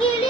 sevgili